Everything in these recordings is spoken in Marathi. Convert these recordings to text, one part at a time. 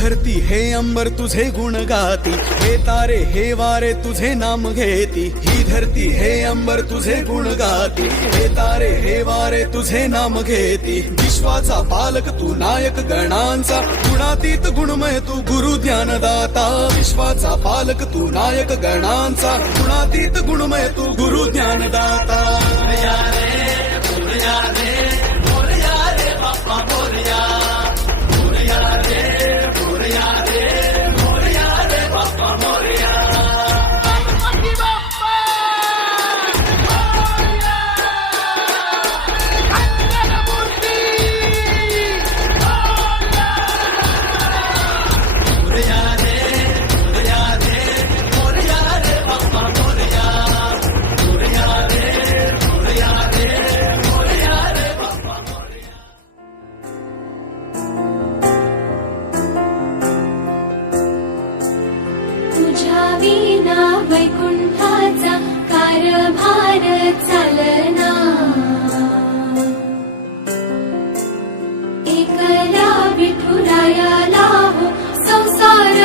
धरती हे अंबर तुझे गुण गाती, हे तारे हे वारे तुझे नाम घेती। ही धरती हे अंबर तुझे गुण गाती, हे तारे हे वारे तुझे नाम घेती। विश्वाचा पालक तू नायक गणांचा, गुणातीत गुणमय तू गुरु ज्ञानदाता। विश्वाचा पालक तू नायक गणांचा, गुणातीत गुणमय तू गुरु ज्ञानदाता। मोरया रे मोरया रे मोरया रे बाप्पा मोरया, मोरया रे मोरया रे मोरया रे बाप्पा मोरया। तुझ्या विना वैकुंठाचा कारभार चालना, एकला विठुरायाला हो संसार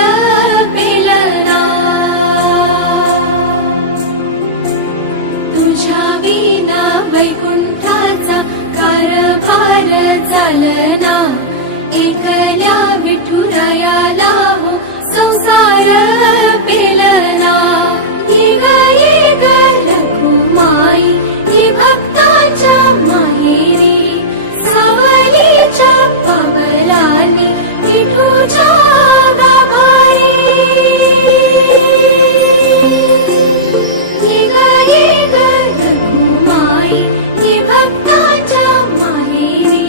पेलना। तुझ्या विना वैकुंठाचा कारभार चालना, एकल्या विठुरायाला हो संसार पेलना। ये ग रघुमाई ही भक्ताच्या माहेरी, सावलीच्या पवलानी विठूच्या गाभारी। ये ग रघुमाई ही भक्ताच्या माहेरी,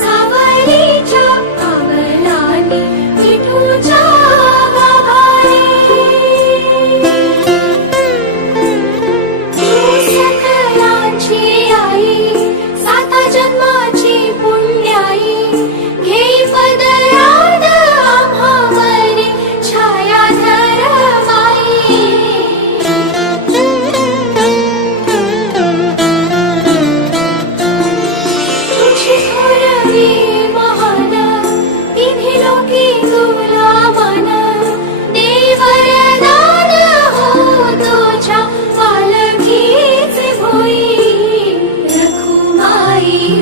सावलीच्या पवलानी विठूच्या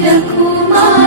रघुमाई